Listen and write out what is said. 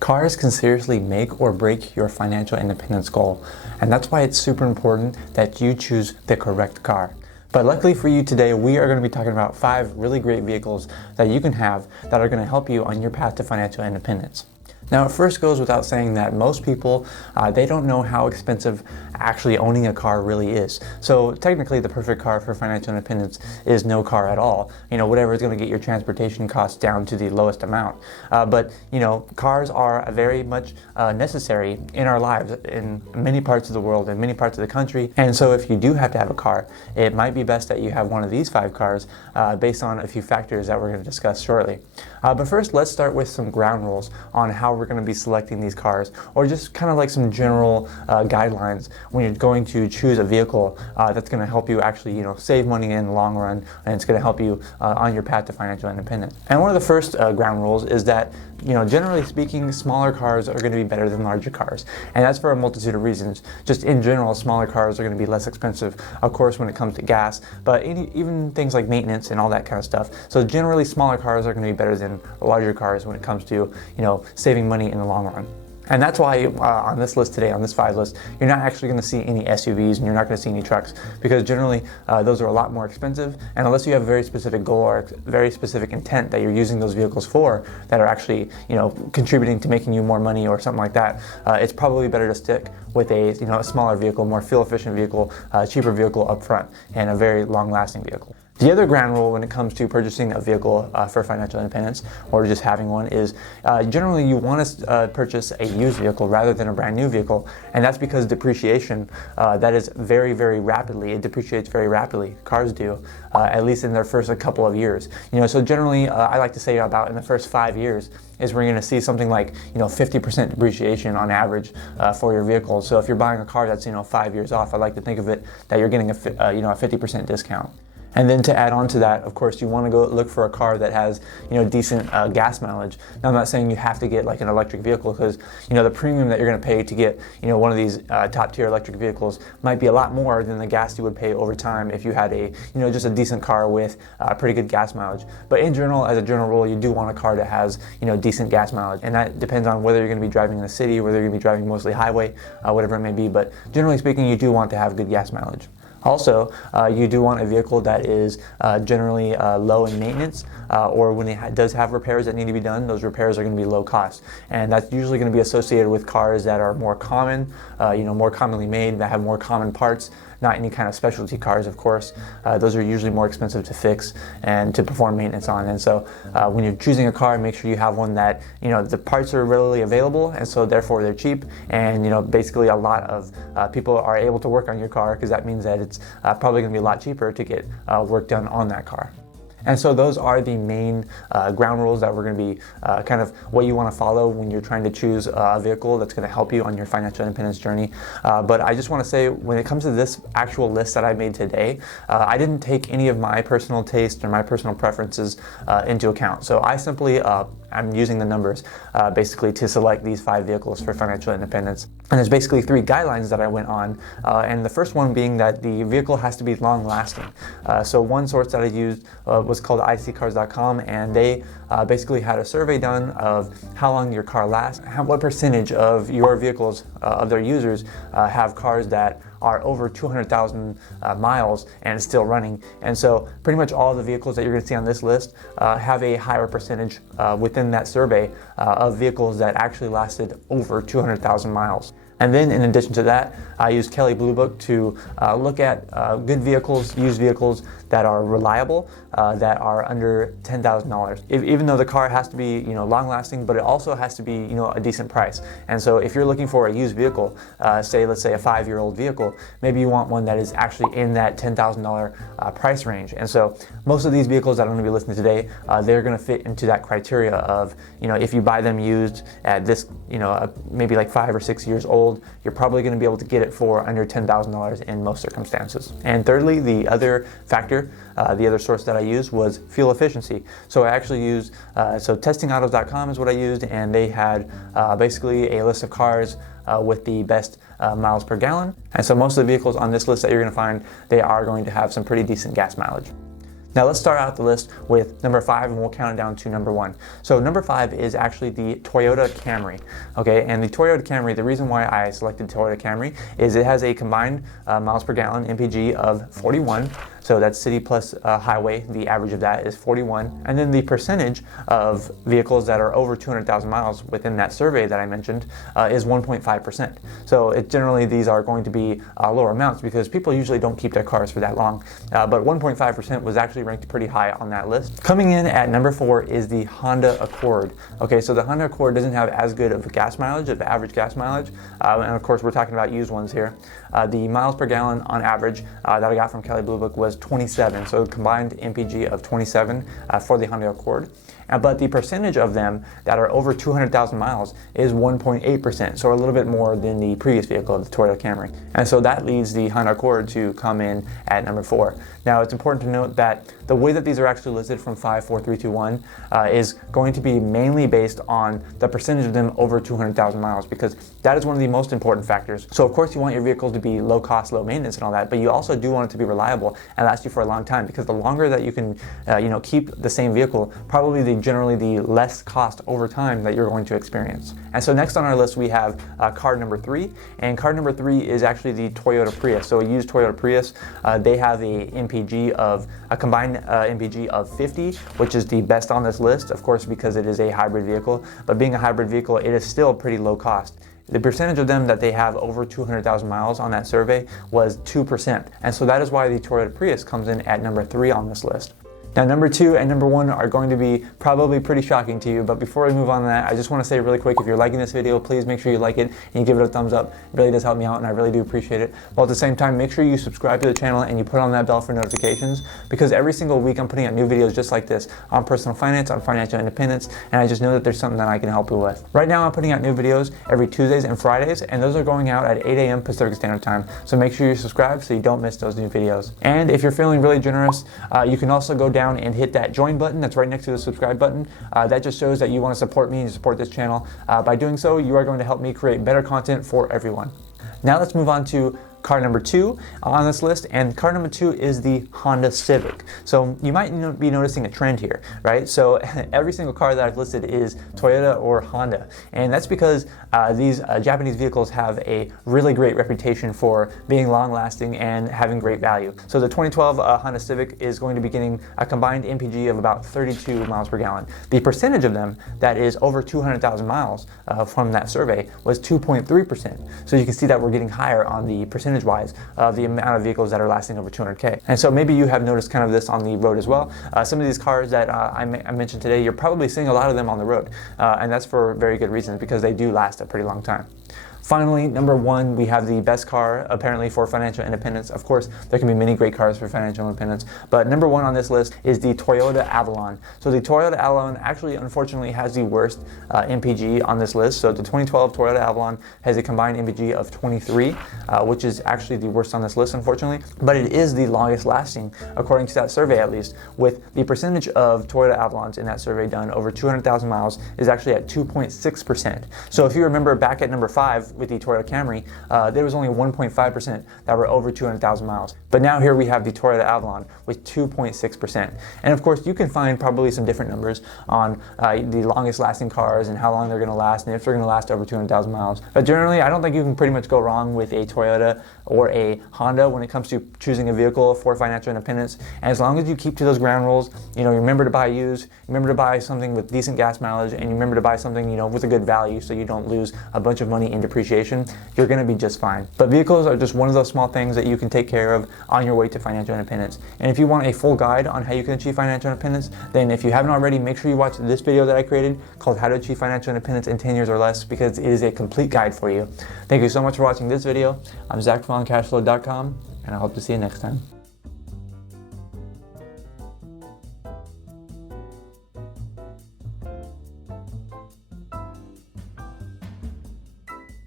Cars can seriously make or break your financial independence goal, and that's why it's super important that you choose the correct car. But luckily for you today, we are going to be talking about 5 really great vehicles that you can have that are going to help you on your path to financial independence. Now, it first goes without saying that most people, they don't know how expensive actually owning a car really is. So technically, the perfect car for financial independence is no car at all. Whatever is going to get your transportation costs down to the lowest amount. But cars are very much necessary in our lives in many parts of the world, in many parts of the country. And so if you do have to have a car, it might be best that you have one of these 5 cars based on a few factors that we're going to discuss shortly. But first, let's start with some ground rules on how we're going to be selecting these cars, or just kind of like some general guidelines when you're going to choose a vehicle that's going to help you actually save money in the long run, and it's going to help you on your path to financial independence. And one of the first ground rules is that generally speaking, smaller cars are going to be better than larger cars, and that's for a multitude of reasons. Just in general, smaller cars are going to be less expensive, of course, when it comes to gas, but even things like maintenance and all that kind of stuff. So generally, smaller cars are going to be better than larger cars when it comes to saving money in the long run. And that's why on this list today, on this 5 list, you're not actually going to see any SUVs and you're not going to see any trucks, because generally those are a lot more expensive, and unless you have a very specific goal or very specific intent that you're using those vehicles for that are actually contributing to making you more money or something like that, it's probably better to stick with a smaller vehicle, more fuel efficient vehicle, cheaper vehicle up front, and a very long lasting vehicle. The other ground rule when it comes to purchasing a vehicle for financial independence, or just having one, is generally you want to purchase a used vehicle rather than a brand new vehicle, and that's because depreciation, that is very, very rapidly, it depreciates very rapidly. Cars do, at least in their first couple of years. So generally, I like to say about in the first 5 years is where you're going to see something like 50% depreciation on average for your vehicle. So if you're buying a car that's 5 years off, I like to think of it that you're getting a 50% discount. And then to add on to that, of course, you want to go look for a car that has, decent gas mileage. Now, I'm not saying you have to get like an electric vehicle, because, the premium that you're going to pay to get, one of these top tier electric vehicles might be a lot more than the gas you would pay over time if you had a, just a decent car with pretty good gas mileage. But in general, as a general rule, you do want a car that has, decent gas mileage. And that depends on whether you're going to be driving in the city, whether you're going to be driving mostly highway, whatever it may be. But generally speaking, you do want to have good gas mileage. Also, you do want a vehicle that is generally low in maintenance, or when it does have repairs that need to be done, those repairs are going to be low cost. And that's usually going to be associated with cars that are more common, more commonly made, that have more common parts, not any kind of specialty cars, of course. Those are usually more expensive to fix and to perform maintenance on. And so when you're choosing a car, make sure you have one that, the parts are readily available, and so therefore they're cheap, and, basically a lot of people are able to work on your car, because that means that it's probably going to be a lot cheaper to get work done on that car. And so those are the main ground rules that we're going to be kind of what you want to follow when you're trying to choose a vehicle that's going to help you on your financial independence journey. But I just want to say, when it comes to this actual list that I made today, I didn't take any of my personal taste or my personal preferences into account. So I simply I'm using the numbers basically to select these 5 vehicles for financial independence. And there's basically 3 guidelines that I went on, and the first one being that the vehicle has to be long lasting. So one source that I used was called iSeeCars.com, and they basically had a survey done of how long your car lasts, what percentage of your vehicles, of their users, have cars that are over 200,000 miles and still running. And so pretty much all the vehicles that you're going to see on this list have a higher percentage within that survey of vehicles that actually lasted over 200,000 miles. And then in addition to that, I used Kelley Blue Book to look at good vehicles, used vehicles that are reliable, that are under $10,000. Even though the car has to be, long lasting, but it also has to be, a decent price. And so if you're looking for a used vehicle, let's say a 5-year-old vehicle, maybe you want one that is actually in that $10,000 price range. And so most of these vehicles that I'm going to be listing today, they're going to fit into that criteria of, if you buy them used at this, maybe like 5 or 6 years old, you're probably going to be able to get it for under $10,000 in most circumstances. And thirdly, the other factor, the other source that I used was fuel efficiency. So I actually used, testingautos.com is what I used, and they had basically a list of cars with the best miles per gallon. And so most of the vehicles on this list that you're going to find, they are going to have some pretty decent gas mileage. Now let's start out the list with number 5, and we'll count it down to number 1. So number 5 is actually the Toyota Camry. Okay, and the Toyota Camry, the reason why I selected Toyota Camry is it has a combined miles per gallon MPG of 41. So that's city plus highway. The average of that is 41. And then the percentage of vehicles that are over 200,000 miles within that survey that I mentioned is 1.5%. So generally these are going to be lower amounts because people usually don't keep their cars for that long. But 1.5% was actually ranked pretty high on that list. Coming in at number 4 is the Honda Accord. Okay, so the Honda Accord doesn't have as good of gas mileage, of average gas mileage. And of course we're talking about used ones here. The miles per gallon on average that I got from Kelley Blue Book was 27, so combined MPG of 27 for the Honda Accord. But the percentage of them that are over 200,000 miles is 1.8%, so a little bit more than the previous vehicle, the Toyota Camry. And so that leads the Honda Accord to come in at number 4. Now it's important to note that the way that these are actually listed from 5, 4, 3, 2, 1 is going to be mainly based on the percentage of them over 200,000 miles, because that is one of the most important factors. So of course you want your vehicle to be low cost, low maintenance and all that, but you also do want it to be reliable and last you for a long time, because the longer that you can keep the same vehicle, probably generally the less cost over time that you're going to experience. And so next on our list we have car number 3, and car number 3 is actually the Toyota Prius. So a used Toyota Prius, they have a combined MPG of 50, which is the best on this list, of course, because it is a hybrid vehicle. But being a hybrid vehicle, it is still pretty low cost. The percentage of them that they have over 200,000 miles on that survey was 2%. And so that is why the Toyota Prius comes in at number 3 on this list. Now number 2 and number 1 are going to be probably pretty shocking to you, but before we move on to that, I just want to say really quick, if you're liking this video, please make sure you like it and you give it a thumbs up. It really does help me out and I really do appreciate it. While at the same time, make sure you subscribe to the channel and you put on that bell for notifications, because every single week I'm putting out new videos just like this on personal finance, on financial independence, and I just know that there's something that I can help you with. Right now I'm putting out new videos every Tuesdays and Fridays, and those are going out at 8 a.m. Pacific Standard Time, so make sure you subscribe so you don't miss those new videos. And if you're feeling really generous, you can also go down and hit that join button that's right next to the subscribe button. That just shows that you want to support me and support this channel. By doing so, you are going to help me create better content for everyone. Now let's move on to car number 2 on this list, and car number 2 is the Honda Civic. So you might be noticing a trend here, right? So every single car that I've listed is Toyota or Honda, and that's because these Japanese vehicles have a really great reputation for being long-lasting and having great value. So the 2012 Honda Civic is going to be getting a combined MPG of about 32 miles per gallon. The percentage of them that is over 200,000 miles from that survey was 2.3%. So you can see that we're getting higher on the percentage-wise of the amount of vehicles that are lasting over 200K. And so maybe you have noticed kind of this on the road as well. Some of these cars that I mentioned today, you're probably seeing a lot of them on the road. And that's for very good reasons, because they do last a pretty long time. Finally, number 1, we have the best car apparently for financial independence. Of course, there can be many great cars for financial independence, but number 1 on this list is the Toyota Avalon. So the Toyota Avalon actually, unfortunately, has the worst MPG on this list. So the 2012 Toyota Avalon has a combined MPG of 23, which is actually the worst on this list, unfortunately, but it is the longest lasting, according to that survey at least, with the percentage of Toyota Avalons in that survey done over 200,000 miles is actually at 2.6%. So if you remember back at number 5, with the Toyota Camry, there was only 1.5% that were over 200,000 miles. But now here we have the Toyota Avalon with 2.6%. And of course, you can find probably some different numbers on the longest lasting cars and how long they're going to last and if they're going to last over 200,000 miles. But generally, I don't think you can pretty much go wrong with a Toyota or a Honda when it comes to choosing a vehicle for financial independence. And as long as you keep to those ground rules, you remember to buy used, remember to buy something with decent gas mileage, and you remember to buy something, with a good value so you don't lose a bunch of money in depreciation, you're going to be just fine. But vehicles are just one of those small things that you can take care of on your way to financial independence. And if you want a full guide on how you can achieve financial independence, then if you haven't already, make sure you watch this video that I created called How to Achieve Financial Independence in 10 Years or Less, because it is a complete guide for you. Thank you so much for watching this video. I'm Zach from OnCashflow.com, and I hope to see you next time.